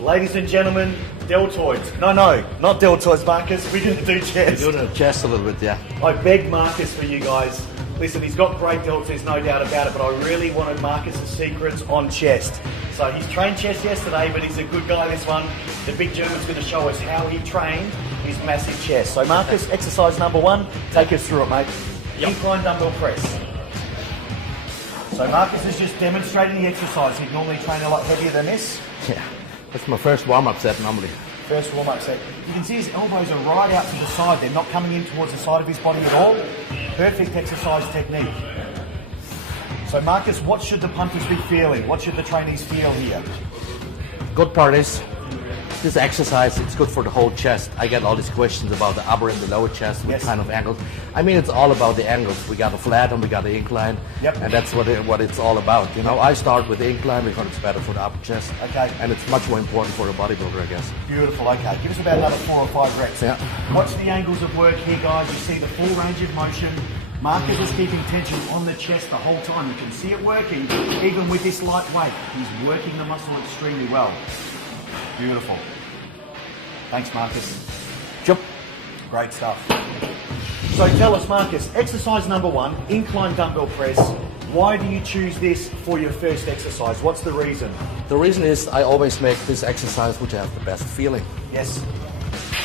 Ladies and gentlemen, deltoids. No, not deltoids, Marcus. We're going to do chest. We're doing chest a little bit, yeah. I begged Marcus for you guys. Listen, he's got great delts, there's no doubt about it, but I really wanted Marcus's secrets on chest. So he's trained chest yesterday, but he's a good guy, this one. The big German's going to show us how he trained his massive chest. So Marcus, exercise number 1, take us through it, mate. Yep. Incline dumbbell press. So Marcus is just demonstrating the exercise. He'd normally train a lot heavier than this. Yeah, that's my first warm-up set normally. First warm-up set. You can see his elbows are right out to the side. They're not coming in towards the side of his body at all. Perfect exercise technique. So Marcus, what should the punters be feeling? What should the trainees feel here? Good part is, this exercise, it's good for the whole chest. I get all these questions about the upper and the lower chest, what kind of angles. I mean, it's all about the angles. We got a flat and we got the incline, and that's what it's all about. You know, I start with the incline because it's better for the upper chest, and it's much more important for a bodybuilder, I guess. Beautiful, okay. Give us about another 4 or 5 reps. Yeah. Watch the angles of work here, guys. You see the full range of motion. Marcus is keeping tension on the chest the whole time. You can see it working, even with this light weight. He's working the muscle extremely well. Beautiful. Thanks, Marcus. Yep. Great stuff. So tell us, Marcus, exercise number 1, incline dumbbell press. Why do you choose this for your first exercise? What's the reason? The reason is I always make this exercise which I have the best feeling. Yes.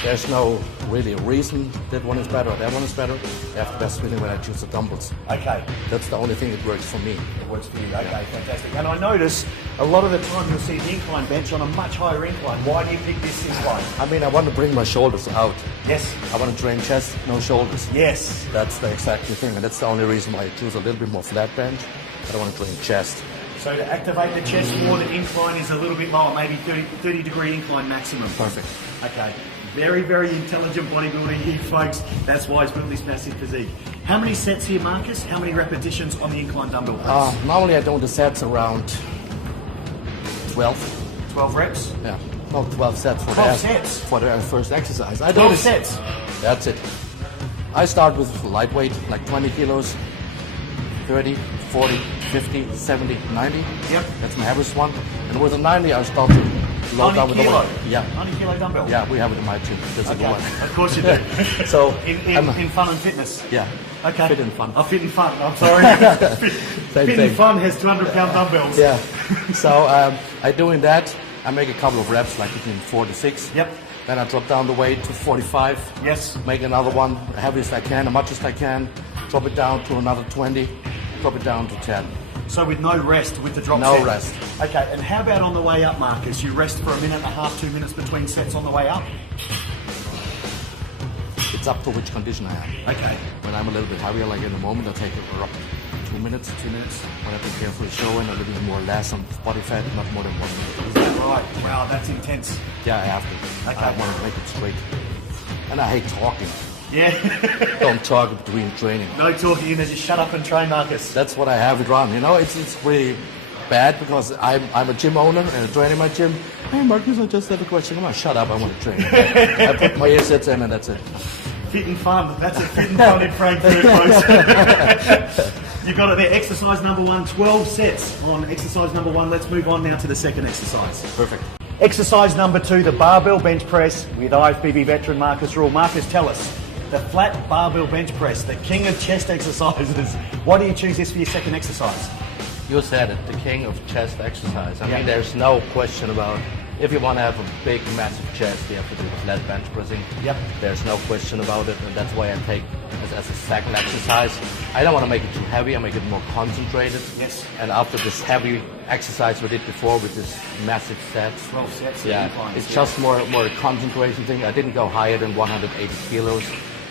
There's no really reason that one is better or that one is better. I have the best feeling when I choose the dumbbells. Okay. That's the only thing that works for me. It works for you. Okay, fantastic. And I notice a lot of the time you'll see the incline bench on a much higher incline. Why do you pick this incline? I mean, I want to bring my shoulders out. Yes. I want to train chest, no shoulders. Yes. That's the exact thing, and that's the only reason why I choose a little bit more flat bench. I don't want to train chest. So to activate the chest more, the incline is a little bit lower, maybe 30 degree incline maximum. Perfect. Okay. Very, very intelligent bodybuilding here, folks. That's why he's built this massive physique. How many sets here, Marcus? How many repetitions on the incline dumbbell press? Normally I do the sets around 12. 12 reps? Yeah. No, 12 sets for 12 sets? For the first exercise. 12 sets? That's it. I start with lightweight, like 20 kilos, 30, 40, 50, 70, 90. Yep. That's my heaviest one. And with a 90, I start to load down with the weight. Yeah. 90 kilo dumbbell? Yeah, we have it in my gym. That's a good one. Of course you do. So in fun and fitness? Yeah. Okay. Fit and fun. Oh, fit and fun. I'm sorry. Fit and fun has 200-pound dumbbells. Yeah. So I'm doing that. I make a couple of reps, like between 4 to 6. Yep. Then I drop down the weight to 45. Yes. Make another one, heaviest I can, as much as I can. Drop it down to another 20. Drop it down to 10. So with no rest with the drop set? No rest. Okay, and how about on the way up, Marcus? You rest for 1.5 minutes, 2 minutes between sets on the way up? It's up to which condition I am. Okay. When I'm a little bit heavier, like in the moment, I take it for up 2 minutes. 2 minutes. When I prepare for a show and a little bit more less on body fat, not more than 1 minute. Is that right? Wow, that's intense. Yeah, I have to. Okay. I want to make it straight. And I hate talking. Yeah. Don't talk between training. No talking, you just shut up and train, Marcus. That's what I have it run. You know, it's really bad because I'm a gym owner and I train in my gym. Hey Marcus, I just had a question. Come on, shut up, I want to train. I put my earsets in and that's it. Fit and fun. That's a fit and fun in Frankfurt, folks. You got it there. Exercise number 1, 12 sets on exercise number 1. Let's move on now to the second exercise. Perfect. Exercise number 2, the barbell bench press with IFBB veteran Marcus Ruhl. Marcus, tell us, the flat barbell bench press, the king of chest exercises. Why do you choose this for your second exercise? You said it, the king of chest exercise. I mean, there's no question about if you want to have a big, massive chest, you have to do flat bench pressing. Yep. There's no question about it, and that's why I take it as a second exercise. I don't want to make it too heavy, I make it more concentrated. Yes. And after this heavy exercise we did before with this massive sets. 12 sets. Yeah, it's just more a concentration thing. I didn't go higher than 180 kilos.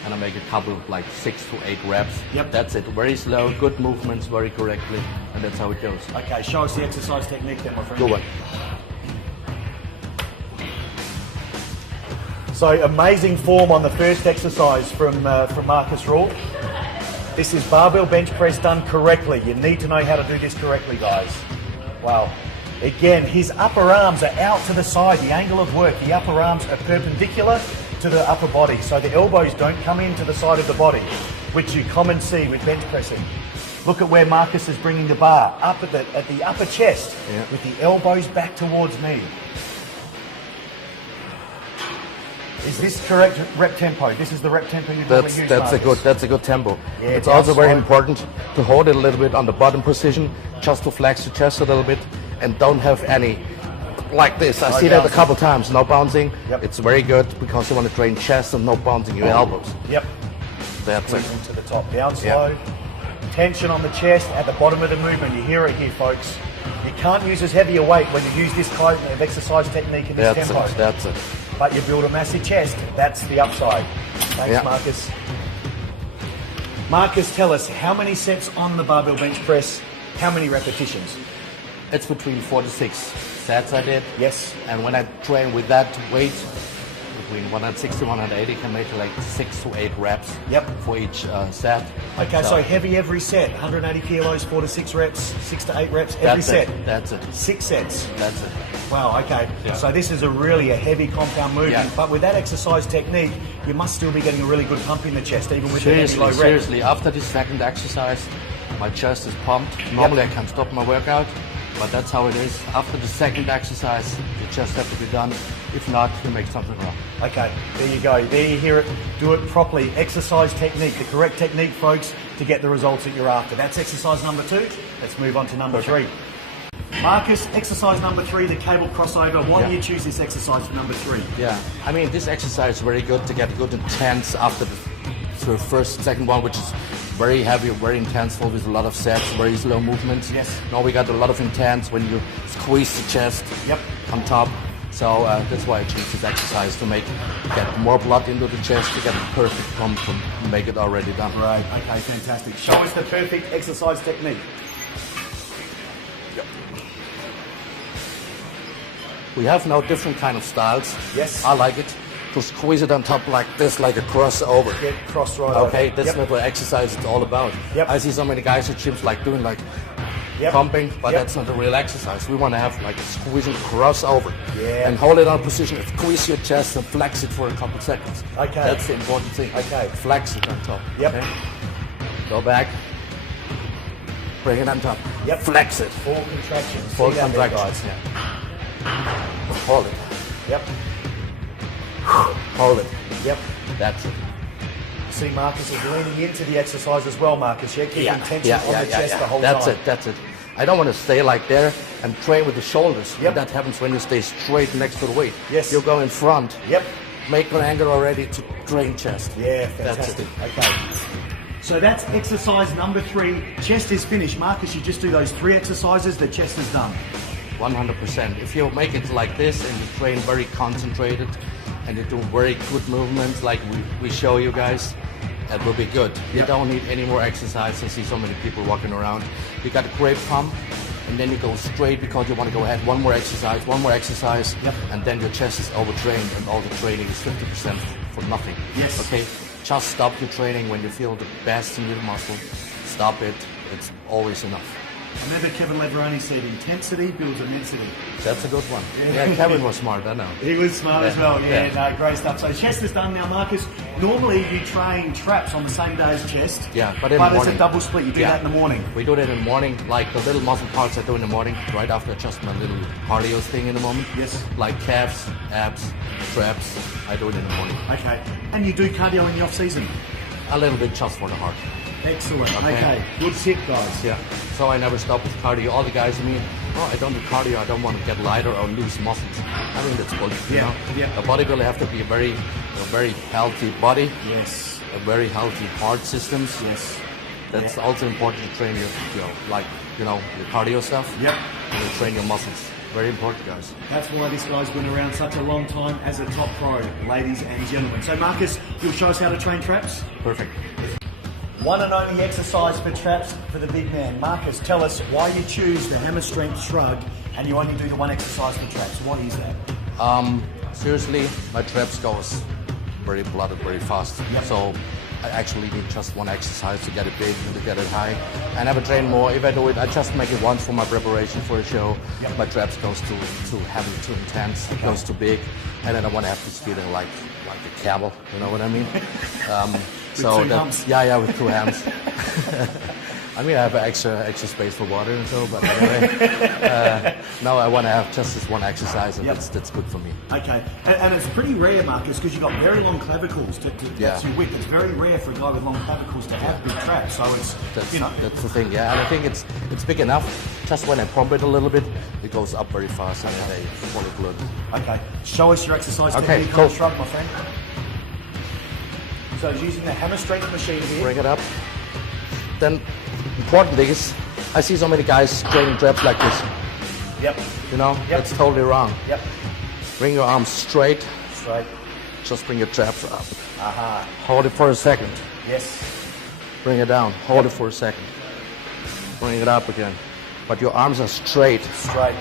And I make a couple of like 6 to 8 reps. Yep. That's it. Very slow, good movements, very correctly, and that's how it goes. Okay, show us the exercise technique then, my friend. Good one. So amazing form on the first exercise from Marcus Ruhl. This is barbell bench press done correctly. You need to know how to do this correctly, guys. Wow. Again, his upper arms are out to the side. The angle of work, the upper arms are perpendicular to the upper body, so the elbows don't come into the side of the body, which you commonly see with bench pressing. Look at where Marcus is bringing the bar up at the upper chest, with the elbows back towards me. Is this correct rep tempo? This is the rep tempo you normally use, That's a good tempo. Yeah, it's also very slow. important to hold it a little bit on the bottom position, just to flex your chest a little bit, and don't have any like this. I see that a couple times. No bouncing. Yep. It's very good because you want to train chest and no bouncing your elbows. Yep. That's it. To the top, down slow. Tension on the chest at the bottom of the movement. You hear it here, folks. You can't use as heavy a weight when you use this kind of exercise technique in this tempo. That's it. But you build a massive chest. That's the upside. Thanks, Marcus. Marcus, tell us, how many sets on the barbell bench press? How many repetitions? It's between 4 to 6 sets I did. Yes. And when I train with that weight, between 160 and 180, can make like 6 to 8 reps for each set. Okay, so heavy every set, 180 kilos, 4 to 6 reps, 6 to 8 reps every set. That's it. 6 sets. That's it. Wow, okay. Yeah. So this is really a heavy compound movement, but with that exercise technique, you must still be getting a really good pump in the chest, even with the heavy low reps. Seriously, after this second exercise, my chest is pumped. Normally I can stop my workout, but that's how it is. After the second exercise, the chest has to be done. If not, you make something wrong. Okay, there you go. There you hear it. Do it properly. Exercise technique, the correct technique, folks, to get the results that you're after. That's exercise number 2. Let's move on to number 3. Marcus, exercise number 3, the cable crossover. Why do you choose this exercise for number 3? Yeah, I mean, this exercise is very good to get good intense after the second one, which is very heavy, very intense, full with a lot of sets, very slow movements. Yes. Now we got a lot of intense when you squeeze the chest on top. So that's why I choose this exercise to get more blood into the chest, to get a perfect pump, to make it already done. Right, okay, fantastic. Show us the perfect exercise technique. We have now different kind of styles. Yes. I like it to squeeze it on top like this, like a crossover. Get cross right over. Okay, that's not what exercise is all about. I see so many guys at gyms like doing like pumping, but that's not the real exercise. We want to have like a squeezing crossover and hold it on position, squeeze your chest and flex it for a couple seconds. Okay. That's the important thing. Okay. Flex it on top. Yep. Okay? Go back. Bring it on top. Yep. Flex it. Full contractions. Full contractions. Hold it. Yep. Hold it. Yep. That's it. See, Marcus is leaning into the exercise as well, Marcus. You're keeping tension on the chest the whole time. That's it. I don't want to stay like there and train with the shoulders. That happens when you stay straight next to the weight. Yes. You go in front. Yep. Make an angle already to train chest. Yeah, fantastic. Okay. So that's exercise number 3. Chest is finished. Marcus, you just do those 3 exercises, the chest is done. 100%. If you make it like this and you train very concentrated and you do very good movements like we show you guys, that will be good. You don't need any more exercise. I see so many people walking around. You got a great pump and then you go straight because you want to go ahead. One more exercise, and then your chest is overtrained and all the training is 50% for nothing. Yes. Okay? Just stop your training when you feel the best in your muscle. Stop it. It's always enough. I remember Kevin Leveroni said, intensity builds immensity. That's a good one. Yeah, Kevin was smart, I know. He was smart as well, no, great stuff. So chest is done now, Marcus. Normally you train traps on the same day as chest. Yeah, but in the morning. It's a double split, you do that in the morning. We do that in the morning, like the little muscle parts I do in the morning, right after just my little cardio thing in the moment. Yes. Like calves, abs, traps, I do it in the morning. Okay, and you do cardio in the off season? A little bit just for the heart. Excellent. Okay. Good tip, guys. Yeah. So I never stop with cardio. All the guys, I don't do cardio. I don't want to get lighter or lose muscles. I mean, that's bullshit. You know? A bodybuilder have to be a very healthy body. Yes. A very healthy heart systems. Yes. That's also important to train your cardio stuff. Yep. And to train your muscles. Very important, guys. That's why this guy's been around such a long time as a top pro, ladies and gentlemen. So, Marcus, you'll show us how to train traps? Perfect. One and only exercise for traps for the big man. Marcus, tell us why you choose the hammer strength shrug and you only do the one exercise for traps. What is that? Seriously, my traps goes very blooded, very fast. Yep. So I actually need just one exercise to get it big and to get it high. I never train more. If I do it, I just make it once for my preparation for a show. Yep. My traps goes too heavy, too intense, it goes too big, and then I want to have this feeling like a camel. You know what I mean? So that's with 2 hands. I mean, I have extra space for water and so, but anyway, now I want to have just this one exercise, and that's good for me. Okay, and it's pretty rare, Marcus, because you've got very long clavicles. That's your width. It's very rare for a guy with long clavicles to have big traps. So it's that's the thing. Yeah, and I think it's big enough. Just when I pump it a little bit, it goes up very fast, and they follow good. Okay, show us your exercise technique on the shrug, my friend. So he's using the hammer strength machine here. Bring it up. Then, important thing is, I see so many guys training traps like this. Yep. You know, that's totally wrong. Yep. Bring your arms straight. Straight. Just bring your traps up. Aha. Hold it for a second. Yes. Bring it down. Hold it for a second. Bring it up again. But your arms are straight. Straight.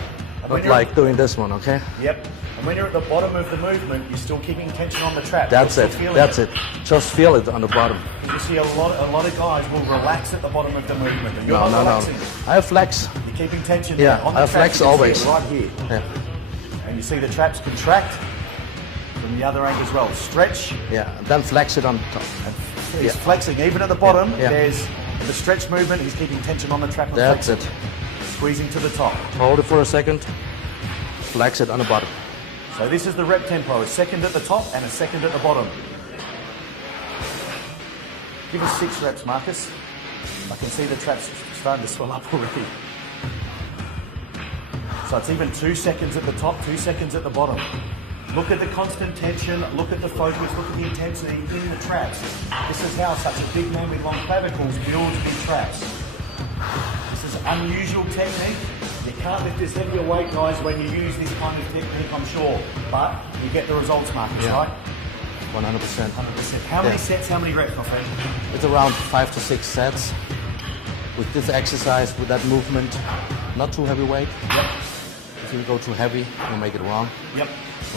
Not like doing this one, okay? Yep. And when you're at the bottom of the movement, you're still keeping tension on the trap. That's it. That's it. Just feel it on the bottom. You see a lot of guys will relax at the bottom of the movement. And you're not relaxing. I have flex. You're keeping tension on the I have flex always. Right here. Yeah. And you see the traps contract from the other end as well. Stretch. Yeah, and then flex it on top. And he's flexing. Even at the bottom, there's the stretch movement. He's keeping tension on the trap. And that's flexing. it. Squeezing to the top. Hold it for a second. Flex it on the bottom. So this is the rep tempo, a second at the top and a second at the bottom. Give us 6 reps, Marcus. I can see the traps starting to swell up already. So it's even 2 seconds at the top, 2 seconds at the bottom. Look at the constant tension, look at the focus, look at the intensity in the traps. This is how such a big man with long clavicles builds big traps. This is unusual technique. You can't lift this heavier weight, guys, when you use this kind of technique, I'm sure. But you get the results, Marcus, right? 100%. 100%. How many sets, how many reps, my friend? It's around 5 to 6 sets. With this exercise, with that movement, not too heavy weight. Yep. If you go too heavy, you'll make it wrong. Yep.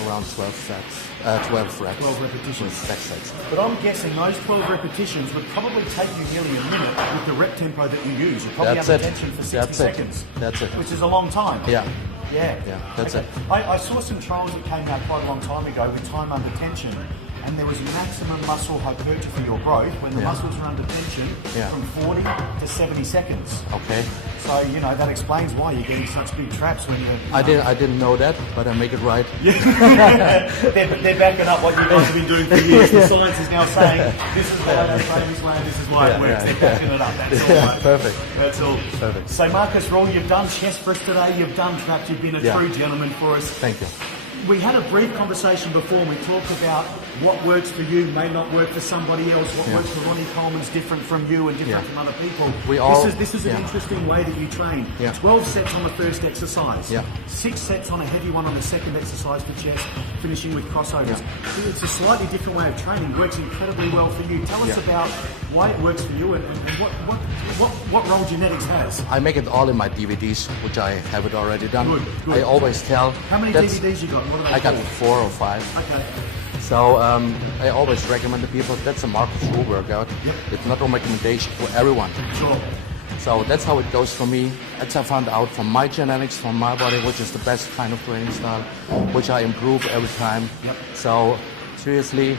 Around 12 sets, 12 reps. 12 repetitions. Back sets. But I'm guessing those 12 repetitions would probably take you nearly a minute with the rep tempo that you use. You probably have attention for 60 seconds. That's it. Which is a long time. Yeah. Yeah. That's it. I saw some trials that came out quite a long time ago with time under tension, and there was maximum muscle hypertrophy or growth when the muscles are under tension from 40 to 70 seconds. Okay. So, you know, that explains why you're getting such big traps when you're... I didn't know that, but I make it right. they're backing up what you guys have been doing for years. The science is now saying, this is why I train this way, this is why it works. They're backing it up, that's all. Right? Perfect. That's all. Perfect. So, Marcus Ruhl, you've done chest press today, you've done traps, you've been a true gentleman for us. Thank you. We had a brief conversation before, and we talked about what works for you may not work for somebody else, what works for Ronnie Coleman's different from you and different from other people. This is an interesting way that you train. 12 sets on the first exercise, 6 sets on a heavy one on the second exercise for chest, finishing with crossovers. It's a slightly different way of training, works incredibly well for you. Tell us about why it works for you and what role genetics has. I make it all in my DVDs, which I have it already done. Good. I always tell. How many DVDs you got? What are they I got called? 4 or 5. Okay. So I always recommend to people, that's a Marcus Ruhl workout. It's not a recommendation for everyone. Sure. So that's how it goes for me. As I found out from my genetics, from my body, which is the best kind of training style, which I improve every time. So seriously, it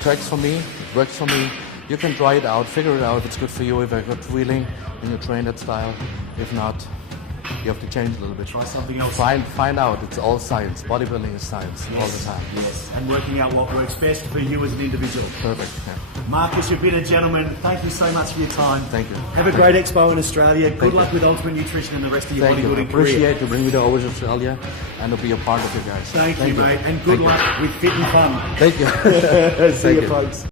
tracks for me, it works for me. You can try it out, figure it out if it's good for you, if you're good feeling, and you train that style. If not, you have to change a little bit. Try something else. Find out. It's all science. Bodybuilding is science all the time. Yes, and working out what works best for you as an individual. Perfect. Marcus, you've been a gentleman. Thank you so much for your time. Thank you. Have a great expo in Australia. Good luck with Ultimate Nutrition and the rest of your bodybuilding career. Appreciate you bringing me over to Australia and to be a part of you guys. Thank you, mate. And good luck with Fit and Fun. Thank you. See you, folks.